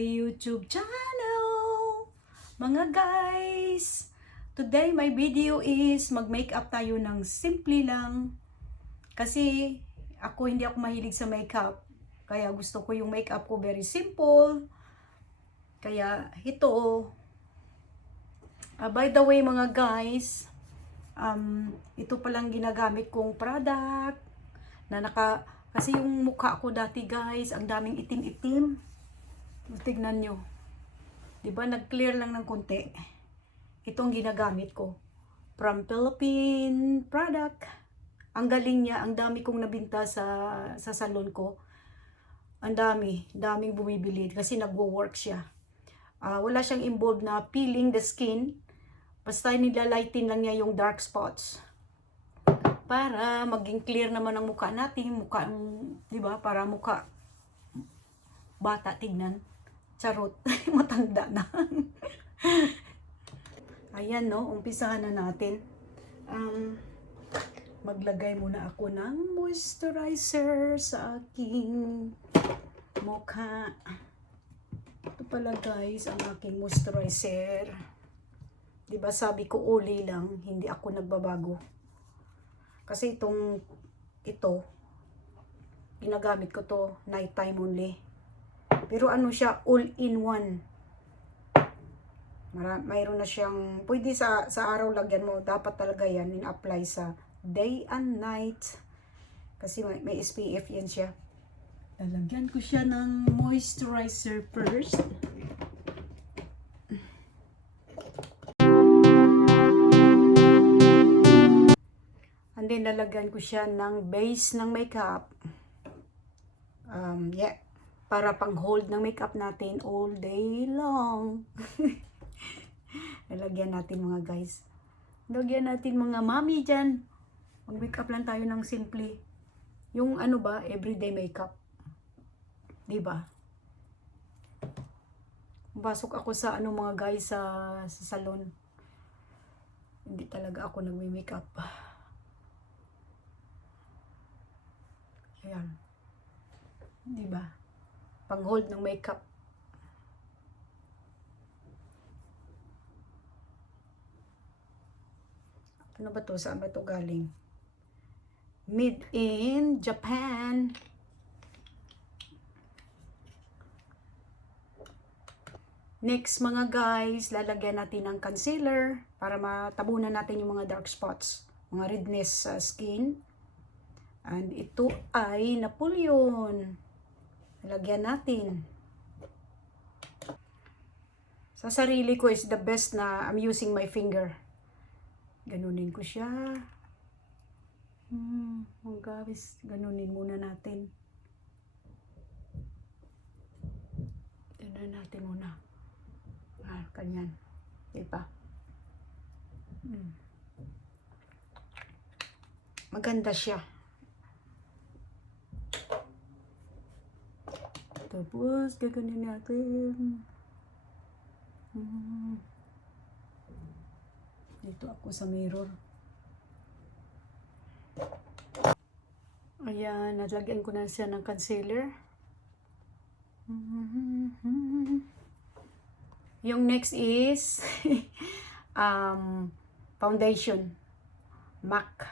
my YouTube channel! Mga guys! Today my video is mag-makeup tayo ng simple lang. Kasi hindi ako mahilig sa makeup. Kaya gusto ko yung makeup ko very simple. Kaya ito. By the way mga guys, ito palang ginagamit kong product na kasi yung mukha ko dati guys, ang daming itim-itim. Tignan nyo. Diba, nag-clear lang ng konti. Ito ang ginagamit ko. From Philippine product. Ang galing niya, ang dami kong nabinta sa salon ko. Ang daming bumibili kasi nagwo-work siya. Wala siyang involved na peeling the skin. Basta nilalighten lang niya yung dark spots. Para maging clear naman ang mukha natin, di ba? Para mukha bata tignan. Charot, matanda na. Ayan no, umpisahan na natin. Maglagay muna ako ng moisturizer sa aking mukha. Ito pala guys, ang aking moisturizer. Di ba sabi ko uli lang, hindi ako nagbabago. Kasi ito, ginagamit ko to night time only. Pero ano siya, all-in-one. Mayroon na siyang, pwede sa araw lagyan mo, dapat talaga yan, in-apply sa day and night. Kasi may SPF yan siya. Lalagyan ko siya ng moisturizer first. And then, lalagyan ko siya ng base ng makeup. Para pang-hold ng makeup natin all day long. Lalagyan natin mga guys. Lalagyan natin mga mami dyan. Mag-makeup lang tayo ng simple. Yung ano ba, everyday makeup. Diba? Basok ako sa mga guys sa salon. Hindi talaga ako nagme-makeup. Ayan. Diba? Pang-hold ng makeup. Ano ba to? Saan ba to galing? Made in Japan. Next mga guys, lalagyan natin ng concealer para matabunan natin yung mga dark spots, mga redness sa skin. And ito ay Napoleon. Lagyan natin. Sa sarili ko is the best na I'm using my finger. Ganunin ko siya. Mga guys, ganunin muna natin. Ganunin natin muna. Kanyan. Diba? Maganda siya. Tapos, gaganin natin. Dito ako sa mirror. Ayan, nalagyan ko na siya ng concealer. Yung next is foundation. MAC.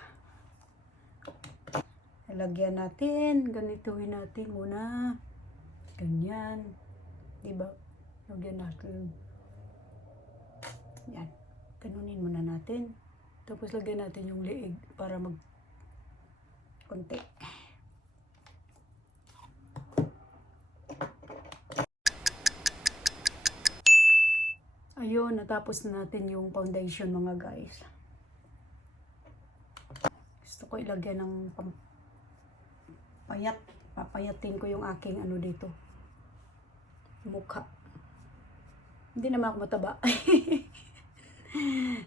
Lagyan natin. Ganituhin natin muna. Ganyan. Diba? Lagyan natin. Yan. Ganunin muna natin. Tapos lagyan natin yung leeg para konti. Ayun, natapos na natin yung foundation mga guys. Gusto ko ilagyan ng payat. Papayatin ko yung aking dito. Mukha. Hindi naman ako mataba.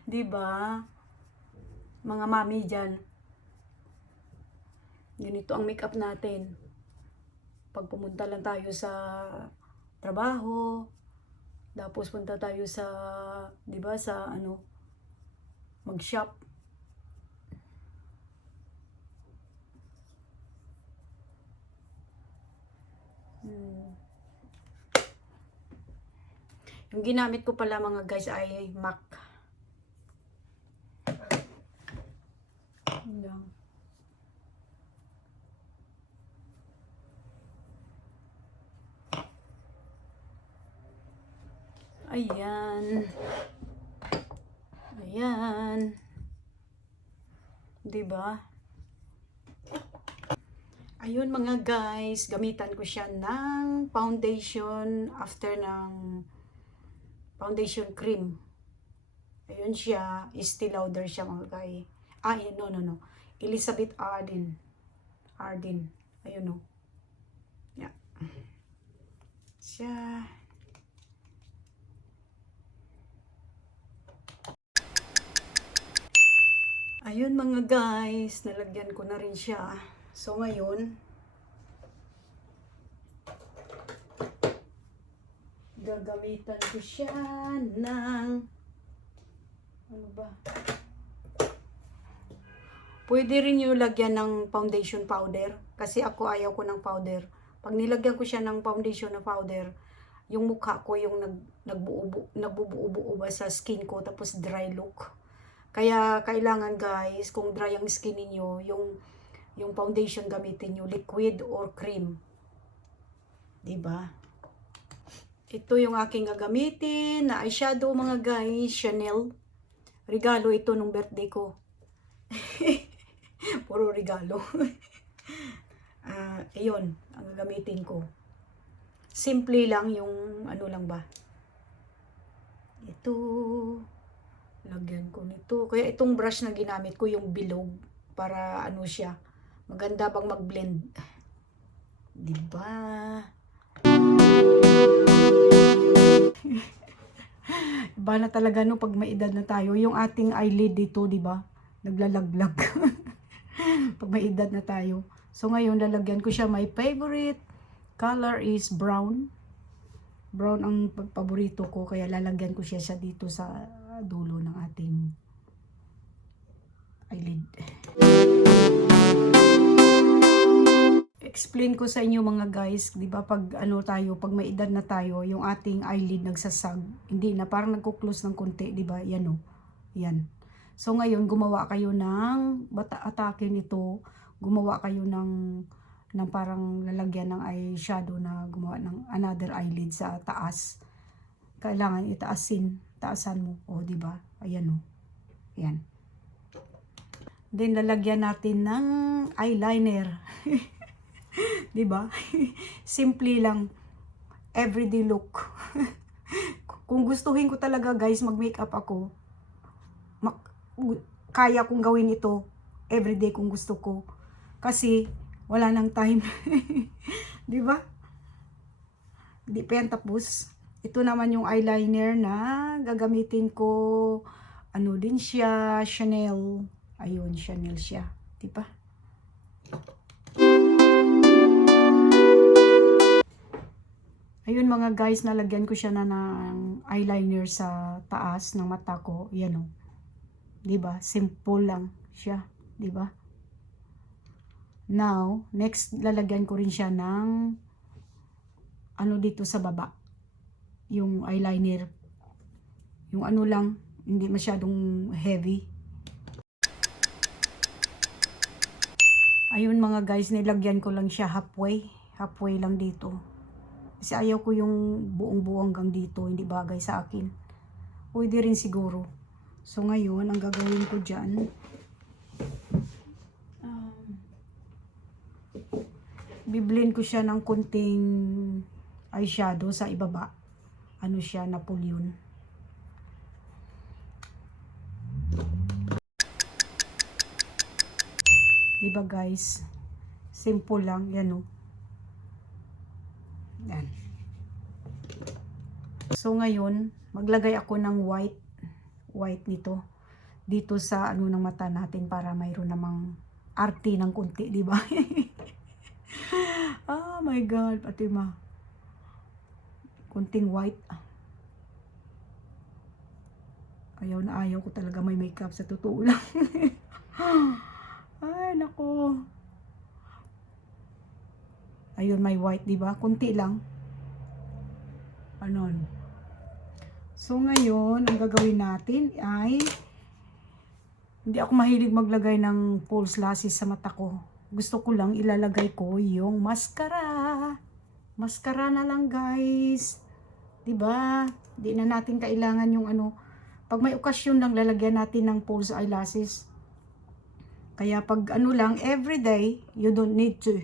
Diba? Mga mami dyan. Ganito ang makeup natin. Pag pumunta lang tayo sa trabaho, tapos punta tayo sa, diba, sa mag-shop. Yung ginamit ko pala mga guys ay MAC. Lang. Ayan. Ayan. 'Di ba? Ayun mga guys, gamitan ko siya ng foundation after ng foundation cream. Ayun siya, Estee Lauder siya mga guys. No. Elizabeth Arden. Ayun no. Yeah. Siya. Ayun mga guys, nalagyan ko na rin siya. So ngayon, gagamitan ko siya ng ano ba? Pwede rin yung lagyan ng foundation powder kasi ako ayaw ko ng powder. Pag nilagyan ko siya ng foundation na powder, yung mukha ko yung nagbubuo-buo ba sa skin ko tapos dry look. Kaya kailangan guys, kung dry ang skin niyo, yung foundation gamitin niyo liquid or cream. 'Di ba? Ito yung aking gagamitin na eyeshadow mga guys, Chanel. Regalo ito nung birthday ko. Puro regalo. Ayun, ang gagamitin ko. Simple lang yung ano lang ba. Ito. Lagyan ko nito. Kaya itong brush na ginamit ko yung bilog para ano siya. Maganda bang mag-blend. 'Di ba? Iba na talaga no pag may edad na tayo. Yung ating eyelid dito, 'di ba? Naglalaglag. Pag may edad na tayo. So ngayon lalagyan ko siya, my favorite color is brown. Brown ang paborito ko kaya lalagyan ko siya dito sa dulo ng ating eyelid. Explain ko sa inyo mga guys, 'di ba pag ano tayo, pag may edad na tayo, yung ating eyelid nagsasag, hindi na parang nagko-close ng konti, 'di ba? Yan oh. Yan. So ngayon gumawa kayo ng atake nito, gumawa kayo ng parang lalagyan ng eyeshadow na gumawa ng another eyelid sa taas. Kailangan taasan mo, oh, 'di ba? Ayan oh. Yan. Then lalagyan natin ng eyeliner. 'Di ba? Simple lang. Everyday look. Kung gustuhin ko talaga guys mag-makeup ako, kaya kong gawin ito everyday kung gusto ko. Kasi wala nang time. 'Di ba? Di pa yan tapos. Ito naman yung eyeliner na gagamitin ko. Ano din siya, Chanel. Ayun, Chanel siya. 'Di ba? Ayun mga guys, nalagyan ko siya na ng eyeliner sa taas ng mata ko. Yan o. 'Di ba? Simple lang siya, 'di ba? Now, next lalagyan ko rin siya ng ano dito sa baba. Yung eyeliner. Yung ano lang, hindi masyadong heavy. Ayun mga guys, nilagyan ko lang siya halfway. Halfway lang dito. Kasi ayaw ko yung buong-buong hanggang dito. Hindi bagay sa akin. Pwede rin siguro. So ngayon, ang gagawin ko dyan, biblend ko siya ng konting eyeshadow sa ibaba. Ano siya, Napoleon. Diba guys? Simple lang. Yan o. Yan. So ngayon, maglagay ako ng white nito dito sa ano ng mata natin para mayroon namang arte ng kunti, di ba? Oh my god, pati kunting white. Ayaw na ayaw ko talaga may makeup sa totoo lang. Ay nako. Ayun, may white, di ba? Kunti lang. Anon. So ngayon, ang gagawin natin ay hindi ako mahilig maglagay ng false lashes sa mata ko. Gusto ko lang ilalagay ko yung mascara. Mascara na lang, guys. 'Di ba? Di na natin kailangan yung ano. Pag may okasyon lang lalagyan natin ng false eyelashes. Kaya pag ano lang, everyday, you don't need to.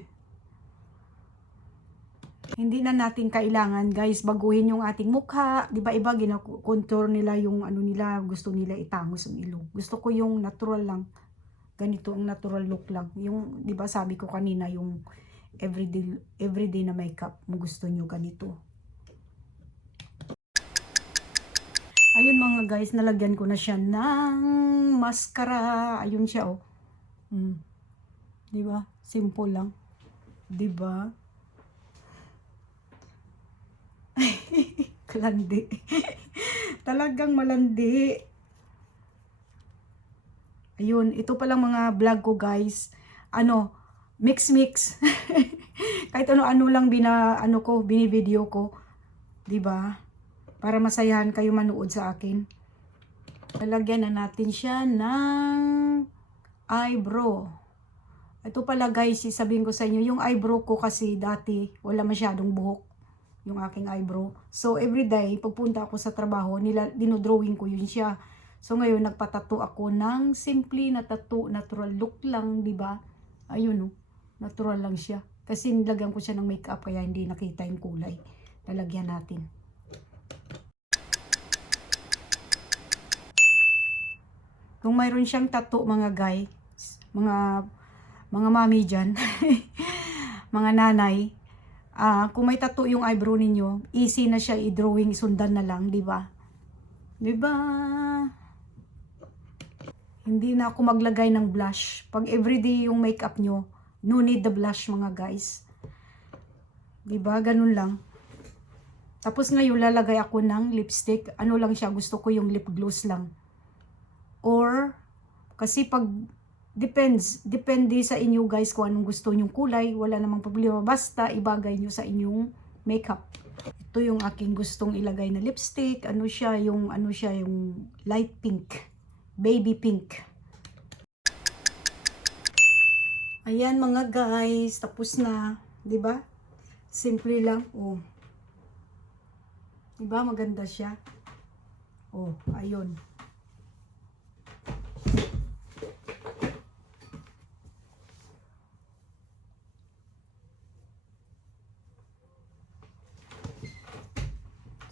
Hindi na natin kailangan, guys, baguhin yung ating mukha. 'Di ba iba gina-contour nila yung ano nila, gusto nila itangos ang ilong. Gusto ko yung natural lang. Ganito ang natural look lang. Yung 'di ba sabi ko kanina yung everyday na makeup, mo gusto nyo ganito. Ayun mga guys, nalagyan ko na siya ng mascara. Ayun siya oh. 'Di ba? Simple lang. 'Di ba? Kalandi. Talagang malandi. Ayun, ito palang mga vlog ko, guys. Ano, mix. Kahit ano-ano lang binivideo ko, 'di ba? Para masayahan kayo manood sa akin. Lalagyan na natin siya ng eyebrow. Ito pala, guys, sasabihin ko sa inyo, yung eyebrow ko kasi dati wala masyadong buhok yung aking eyebrow. So, everyday, pagpunta ako sa trabaho, dinodrawing ko yun siya. So, ngayon, nagpatato ako ng simple na tattoo, natural look lang, di ba? Ayun, oh, natural lang siya. Kasi nilagyan ko siya ng makeup, kaya hindi nakita yung kulay. Lalagyan natin. Kung mayroon siyang tattoo, mga guys, mga mami dyan, mga nanay, kung may tattoo yung eyebrow ninyo, easy na siya i-drawing, sundan na lang, di ba? Di ba? Hindi na ako maglagay ng blush. Pag everyday yung makeup nyo, no need the blush, mga guys. Di ba? Ganun lang. Tapos ngayon lalagay ako ng lipstick. Ano lang siya, gusto ko yung lip gloss lang. Or kasi pag depende sa inyo, guys, kung anong gusto nyong kulay, wala namang problema, basta ibagay nyo sa inyong makeup. Ito yung aking gustong ilagay na lipstick. Ano siya yung light pink, baby pink. Ayan mga guys, tapos na, 'di ba? Simple lang, oh. 'Di ba maganda siya? Oh, ayun.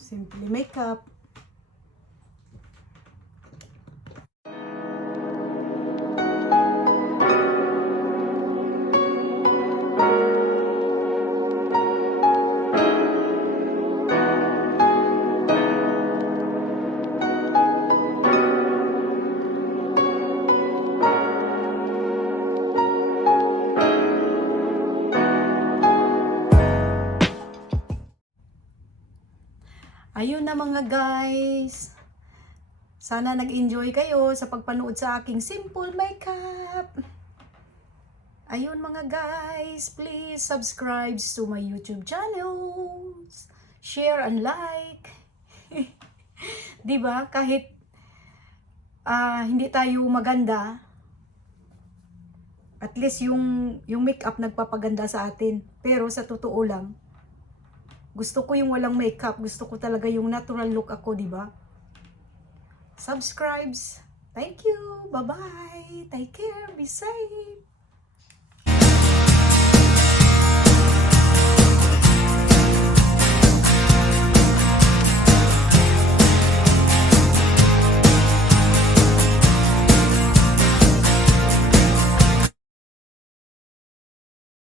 Simple makeup. Ayun na mga guys. Sana nag-enjoy kayo sa pagpanood sa aking simple makeup. Ayun mga guys, please subscribe to my YouTube channel. Share and like. 'Di ba? Kahit hindi tayo maganda, at least yung makeup nagpapaganda sa atin. Pero sa totoo lang, gusto ko yung walang makeup. Gusto ko talaga yung natural look ako, di ba? Subscribes. Thank you. Bye-bye. Take care. Be safe.